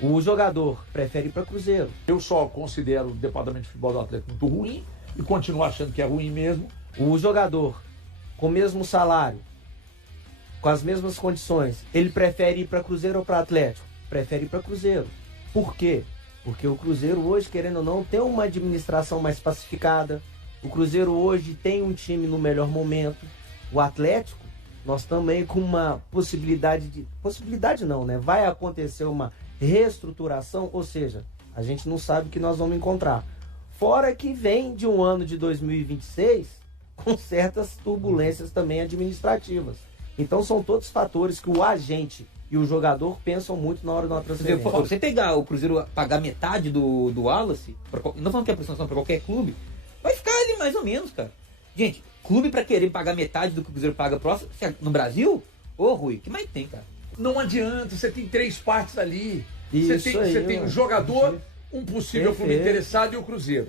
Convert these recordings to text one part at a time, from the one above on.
O jogador prefere ir para Cruzeiro. Eu só considero o departamento de futebol do Atlético muito ruim e continuo achando que é ruim mesmo. O jogador com o mesmo salário, com as mesmas condições, ele prefere ir para Cruzeiro ou para Atlético? Prefere ir para Cruzeiro. Por quê? Porque o Cruzeiro hoje, querendo ou não, tem uma administração mais pacificada. O Cruzeiro hoje tem um time no melhor momento. O Atlético, nós também com uma possibilidade não, né? Vai acontecer uma reestruturação, ou seja, a gente não sabe o que nós vamos encontrar. Fora que vem de um ano de 2026 com certas turbulências também administrativas. Então são todos fatores que o agente e o jogador pensam muito na hora de uma transferência. Você pegar o Cruzeiro, pagar metade do Wallace, não falando que é pressão para qualquer clube, vai ficar ali mais ou menos, cara. Gente, clube para querer pagar metade do que o Cruzeiro paga próximo, no Brasil? Ô, Rui, que mais tem, cara? Não adianta, você tem 3 partes ali. Isso você tem o jogador, um possível clube interessado e o Cruzeiro.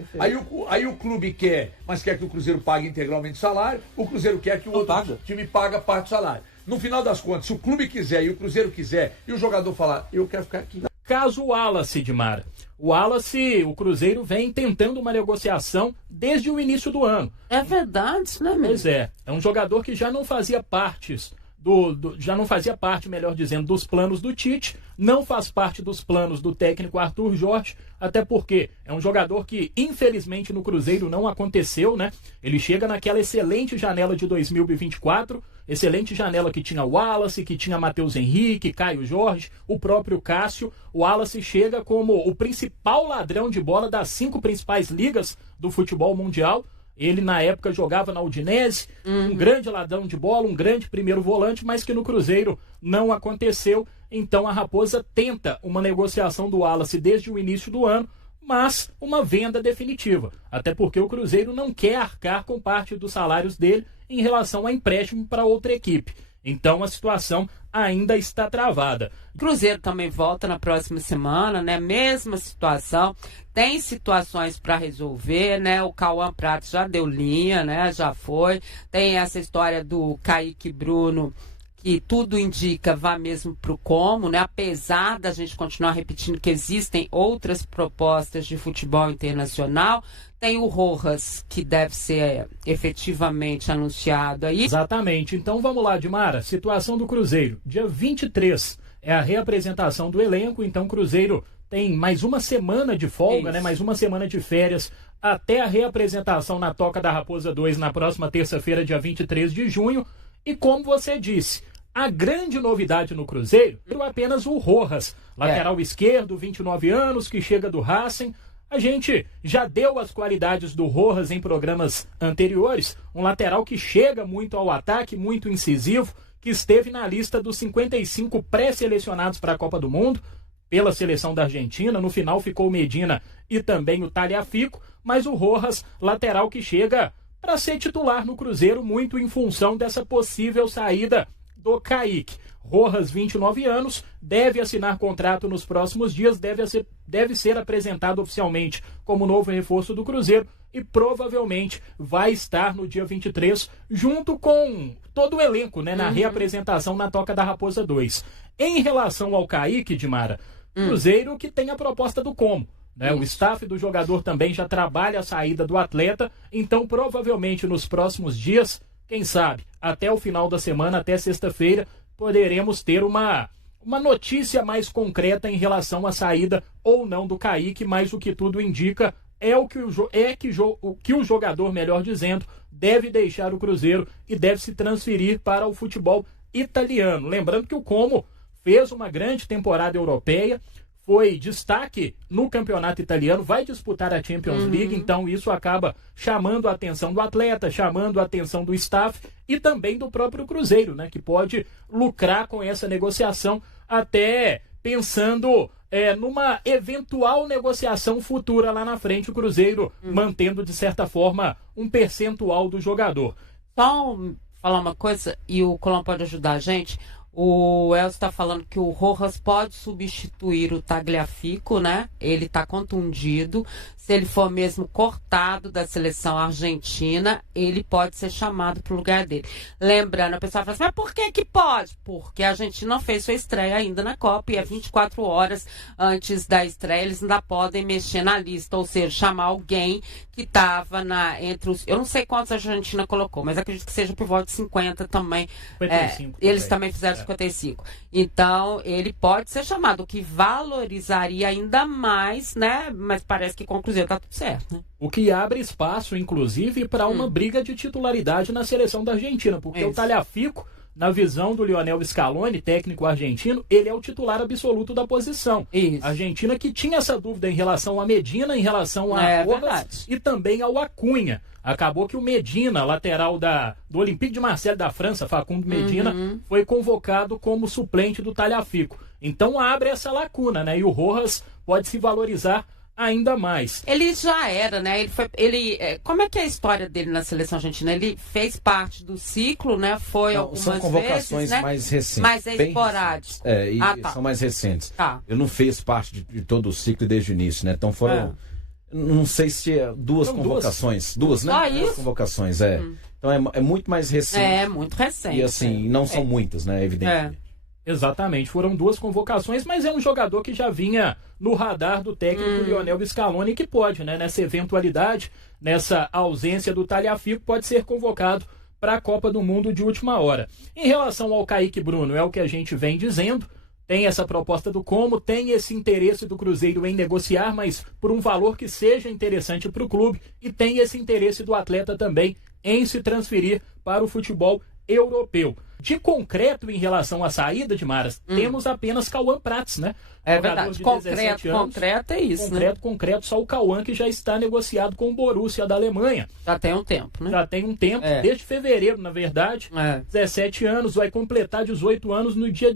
Aí o clube quer, mas quer que o Cruzeiro pague integralmente o salário, o Cruzeiro quer que o outro time pague parte do salário. No final das contas, se o clube quiser e o Cruzeiro quiser e o jogador falar, eu quero ficar aqui. Caso Wallace, Dimara. O Wallace, o Cruzeiro vem tentando uma negociação desde o início do ano. É verdade, né, meu? Pois é um jogador que já não fazia parte, melhor dizendo, dos planos do Tite, não faz parte dos planos do técnico Arthur Jorge, até porque é um jogador que, infelizmente, no Cruzeiro não aconteceu, né? Ele chega naquela excelente janela de 2024, excelente janela que tinha Wallace, que tinha Matheus Henrique, Caio Jorge, o próprio Cássio. O Wallace chega como o principal ladrão de bola das 5 principais ligas do futebol mundial. Ele, na época, jogava na Udinese, um grande ladrão de bola, um grande primeiro volante, mas que no Cruzeiro não aconteceu. Então a Raposa tenta uma negociação do Wallace desde o início do ano, mas uma venda definitiva. Até porque o Cruzeiro não quer arcar com parte dos salários dele em relação a empréstimo para outra equipe. Então a situação ainda está travada. Cruzeiro também volta na próxima semana, né? Mesma situação. Tem situações para resolver, né? O Cauã Prato já deu linha, né? Já foi. Tem essa história do Kaique Bruno, que tudo indica vá mesmo para o como, né? Apesar da gente continuar repetindo que existem outras propostas de futebol internacional. Tem o Rojas, que deve ser efetivamente anunciado aí. Exatamente. Então vamos lá, Dimara. Situação do Cruzeiro. Dia 23 é a reapresentação do elenco. Então o Cruzeiro tem mais uma semana de folga, né? Mais uma semana de férias até a reapresentação na Toca da Raposa 2 na próxima terça-feira, dia 23 de junho. E como você disse, a grande novidade no Cruzeiro é apenas o Rojas, lateral esquerdo, 29 anos, que chega do Racing. A gente já deu as qualidades do Rojas em programas anteriores, um lateral que chega muito ao ataque, muito incisivo, que esteve na lista dos 55 pré-selecionados para a Copa do Mundo, pela seleção da Argentina. No final ficou o Medina e também o Tagliafico, mas o Rojas, lateral que chega para ser titular no Cruzeiro, muito em função dessa possível saída do Kaique. Rojas, 29 anos, deve assinar contrato nos próximos dias, deve ser apresentado oficialmente como novo reforço do Cruzeiro e provavelmente vai estar no dia 23 junto com todo o elenco, né, na reapresentação na Toca da Raposa 2. Em relação ao Kaique, Dimara, Cruzeiro que tem a proposta do como. Né? O staff do jogador também já trabalha a saída do atleta, então provavelmente nos próximos dias, quem sabe, até o final da semana, até sexta-feira, poderemos ter uma notícia mais concreta em relação à saída ou não do Kaique, mas o que tudo indica é que o jogador, melhor dizendo, deve deixar o Cruzeiro e deve se transferir para o futebol italiano. Lembrando que o Como fez uma grande temporada europeia, foi destaque no campeonato italiano, vai disputar a Champions League, então isso acaba chamando a atenção do atleta, chamando a atenção do staff e também do próprio Cruzeiro, né, que pode lucrar com essa negociação, até pensando numa eventual negociação futura lá na frente, o Cruzeiro mantendo, de certa forma, um percentual do jogador. Só falar uma coisa, e o Colão pode ajudar a gente. O Elcio está falando que o Rojas pode substituir o Tagliafico, né? Ele está contundido. se ele for mesmo cortado da seleção argentina, ele pode ser chamado para o lugar dele. Lembrando, a pessoa fala assim, mas por que pode? Porque a Argentina não fez sua estreia ainda na Copa e é 24 horas antes da estreia, eles ainda podem mexer na lista, ou seja, chamar alguém que estava entre os... Eu não sei quantos a Argentina colocou, mas acredito que seja por volta de 50 também. 55 eles também fizeram 55. Então, ele pode ser chamado, o que valorizaria ainda mais, né? Mas parece que com o Cruzeiro tá tudo certo, né? O que abre espaço, inclusive, para uma briga de titularidade na seleção da Argentina, porque o Tagliafico, na visão do Lionel Scaloni, técnico argentino, ele é o titular absoluto da posição. Isso. A Argentina que tinha essa dúvida em relação a Medina, em relação a Rojas e também ao Acunha. Acabou que o Medina, lateral do Olympique de Marseille da França, Facundo Medina, foi convocado como suplente do Tagliafico. Então abre essa lacuna, né? E o Rojas pode se valorizar ainda mais. Ele já era, né? Como é que é a história dele na seleção argentina? Ele fez parte do ciclo, né? Foi algumas são convocações vezes, né? mais recentes. Mas é esporádico. São mais recentes. Tá. Eu não fiz parte de todo o ciclo desde o início, né? Então foram, não sei se duas convocações. Duas, né? Só isso? Duas convocações, Então é muito mais recente. É, muito recente. E assim, não são muitas, né? Evidentemente. Exatamente, foram duas convocações, mas é um jogador que já vinha no radar do técnico Lionel Scaloni, que pode, né, nessa eventualidade, nessa ausência do Tagliafico, pode ser convocado para a Copa do Mundo de última hora. Em relação ao Kaique Bruno, é o que a gente vem dizendo, tem essa proposta do Como, tem esse interesse do Cruzeiro em negociar, mas por um valor que seja interessante para o clube, e tem esse interesse do atleta também em se transferir para o futebol europeu. De concreto em relação à saída de Maras, temos apenas Cauã Prats, né? É verdade. Concreto é isso, Concreto, só o Cauã que já está negociado com o Borussia da Alemanha. Já tem um tempo, né? Já tem um tempo, desde fevereiro, na verdade. 17 anos, vai completar 18 anos no dia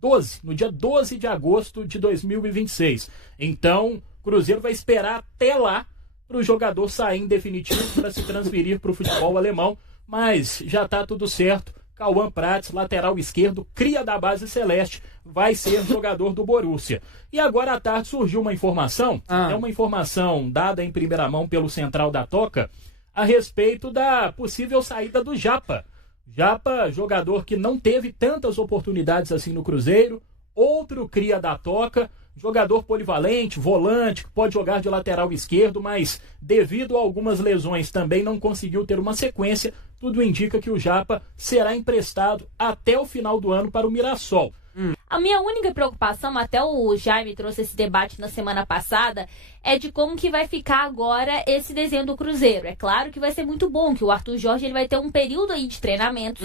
12 de agosto de 2026. Então, o Cruzeiro vai esperar até lá para o jogador sair em definitivo para se transferir para o futebol alemão, mas já está tudo certo. Cauã Prats, lateral esquerdo, cria da base celeste, vai ser jogador do Borussia. E agora à tarde surgiu uma informação, é uma informação dada em primeira mão pelo Central da Toca, a respeito da possível saída do Japa. Japa, jogador que não teve tantas oportunidades assim no Cruzeiro, outro cria da Toca, jogador polivalente, volante, que pode jogar de lateral esquerdo, mas devido a algumas lesões também não conseguiu ter uma sequência. Tudo indica que o Japa será emprestado até o final do ano para o Mirassol. A minha única preocupação, até o Jaime trouxe esse debate na semana passada, é de como que vai ficar agora esse desenho do Cruzeiro. É claro que vai ser muito bom, que o Arthur Jorge ele vai ter um período aí de treinamento.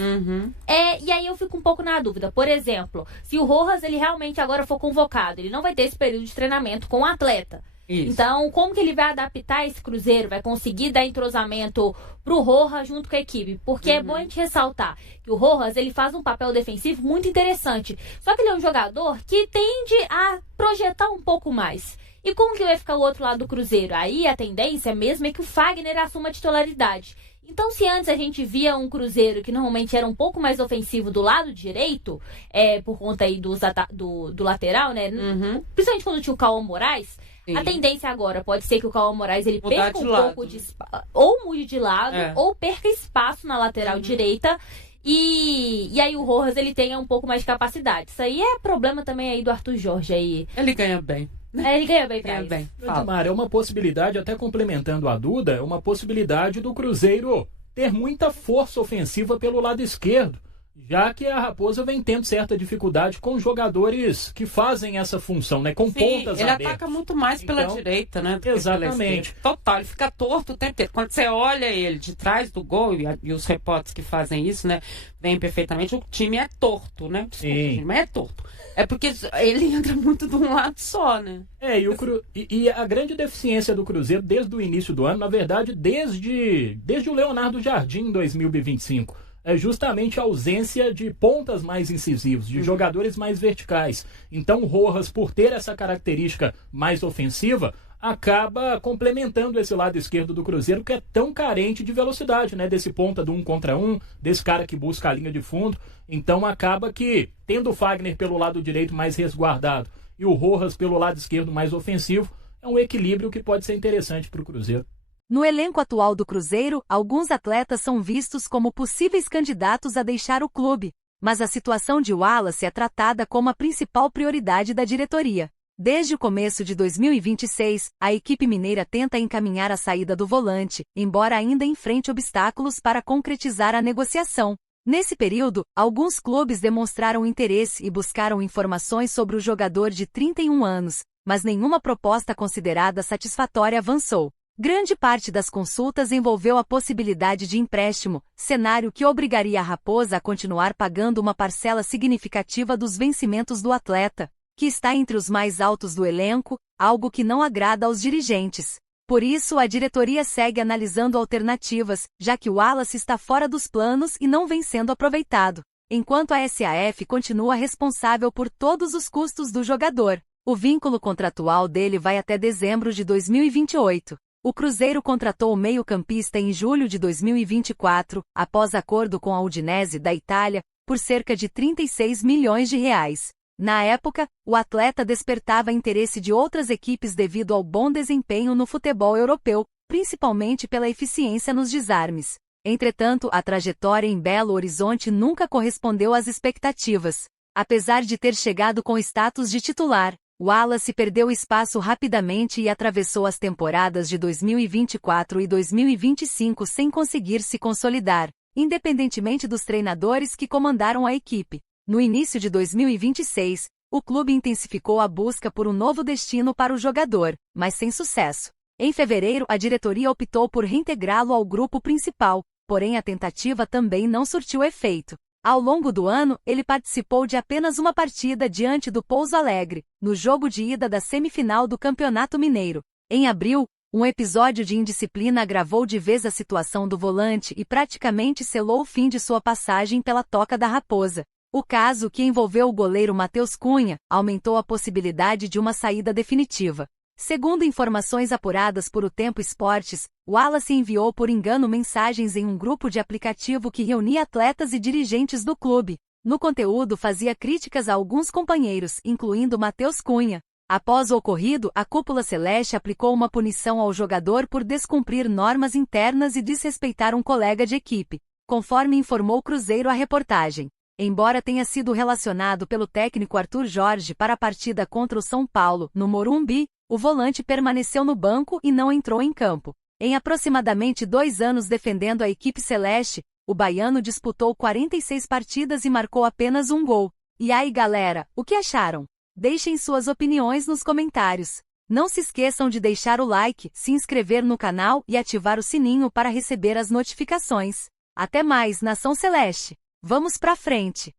E aí eu fico um pouco na dúvida. Por exemplo, se o Rojas ele realmente agora for convocado, ele não vai ter esse período de treinamento com o atleta. Isso. Então, como que ele vai adaptar esse Cruzeiro? Vai conseguir dar entrosamento pro Rojas junto com a equipe? Porque é bom a gente ressaltar que o Rojas, ele faz um papel defensivo muito interessante. Só que ele é um jogador que tende a projetar um pouco mais. E como que vai ficar o outro lado do Cruzeiro? Aí a tendência mesmo é que o Fagner assuma a titularidade. Então, se antes a gente via um Cruzeiro que normalmente era um pouco mais ofensivo do lado direito, por conta aí do lateral, né? Principalmente quando tinha o Cauã Moraes, a tendência agora pode ser que o Cauã Moraes ele perca um pouco de espaço, ou mude de lado, ou perca espaço na lateral direita. E aí o Rojas ele tenha um pouco mais de capacidade. Isso aí é problema também aí do Arthur Jorge aí. Ele ganha bem. Ele ganha bem pra isso. Edmar, é uma possibilidade, até complementando a Duda, é uma possibilidade do Cruzeiro ter muita força ofensiva pelo lado esquerdo, já que a Raposa vem tendo certa dificuldade com jogadores que fazem essa função, né? Com pontas ele abertas. Ataca muito mais pela direita, né? Exatamente. Total, ele fica torto o tempo inteiro. Quando você olha ele de trás do gol, e os repórteres que fazem isso, né? Veem perfeitamente, o time é torto, né? Desculpa, o time é torto. É porque ele entra muito de um lado só, né? E a grande deficiência do Cruzeiro desde o início do ano, na verdade, desde o Leonardo Jardim em 2025, é justamente a ausência de pontas mais incisivos, de jogadores mais verticais. Então o Rojas, por ter essa característica mais ofensiva, acaba complementando esse lado esquerdo do Cruzeiro, que é tão carente de velocidade, né? Desse ponta do 1 contra 1, desse cara que busca a linha de fundo. Então acaba que, tendo o Fagner pelo lado direito mais resguardado e o Rojas pelo lado esquerdo mais ofensivo, é um equilíbrio que pode ser interessante para o Cruzeiro. No elenco atual do Cruzeiro, alguns atletas são vistos como possíveis candidatos a deixar o clube, mas a situação de Wallace é tratada como a principal prioridade da diretoria. Desde o começo de 2026, a equipe mineira tenta encaminhar a saída do volante, embora ainda enfrente obstáculos para concretizar a negociação. Nesse período, alguns clubes demonstraram interesse e buscaram informações sobre o jogador de 31 anos, mas nenhuma proposta considerada satisfatória avançou. Grande parte das consultas envolveu a possibilidade de empréstimo, cenário que obrigaria a Raposa a continuar pagando uma parcela significativa dos vencimentos do atleta, que está entre os mais altos do elenco, algo que não agrada aos dirigentes. Por isso, a diretoria segue analisando alternativas, já que o Wallace está fora dos planos e não vem sendo aproveitado, enquanto a SAF continua responsável por todos os custos do jogador. O vínculo contratual dele vai até dezembro de 2028. O Cruzeiro contratou o meio-campista em julho de 2024, após acordo com a Udinese da Itália, por cerca de 36 milhões de reais. Na época, o atleta despertava interesse de outras equipes devido ao bom desempenho no futebol europeu, principalmente pela eficiência nos desarmes. Entretanto, a trajetória em Belo Horizonte nunca correspondeu às expectativas. Apesar de ter chegado com status de titular, Wallace perdeu espaço rapidamente e atravessou as temporadas de 2024 e 2025 sem conseguir se consolidar, independentemente dos treinadores que comandaram a equipe. No início de 2026, o clube intensificou a busca por um novo destino para o jogador, mas sem sucesso. Em fevereiro, a diretoria optou por reintegrá-lo ao grupo principal, porém a tentativa também não surtiu efeito. Ao longo do ano, ele participou de apenas uma partida diante do Pouso Alegre, no jogo de ida da semifinal do Campeonato Mineiro. Em abril, um episódio de indisciplina agravou de vez a situação do volante e praticamente selou o fim de sua passagem pela Toca da Raposa. O caso, que envolveu o goleiro Matheus Cunha, aumentou a possibilidade de uma saída definitiva. Segundo informações apuradas por O Tempo Esportes, Wallace enviou por engano mensagens em um grupo de aplicativo que reunia atletas e dirigentes do clube. No conteúdo fazia críticas a alguns companheiros, incluindo Matheus Cunha. Após o ocorrido, a cúpula celeste aplicou uma punição ao jogador por descumprir normas internas e desrespeitar um colega de equipe, conforme informou o Cruzeiro à reportagem. Embora tenha sido relacionado pelo técnico Arthur Jorge para a partida contra o São Paulo, no Morumbi, o volante permaneceu no banco e não entrou em campo. Em aproximadamente 2 anos defendendo a equipe celeste, o baiano disputou 46 partidas e marcou apenas um gol. E aí, galera, o que acharam? Deixem suas opiniões nos comentários. Não se esqueçam de deixar o like, se inscrever no canal e ativar o sininho para receber as notificações. Até mais, Nação Celeste! Vamos pra frente!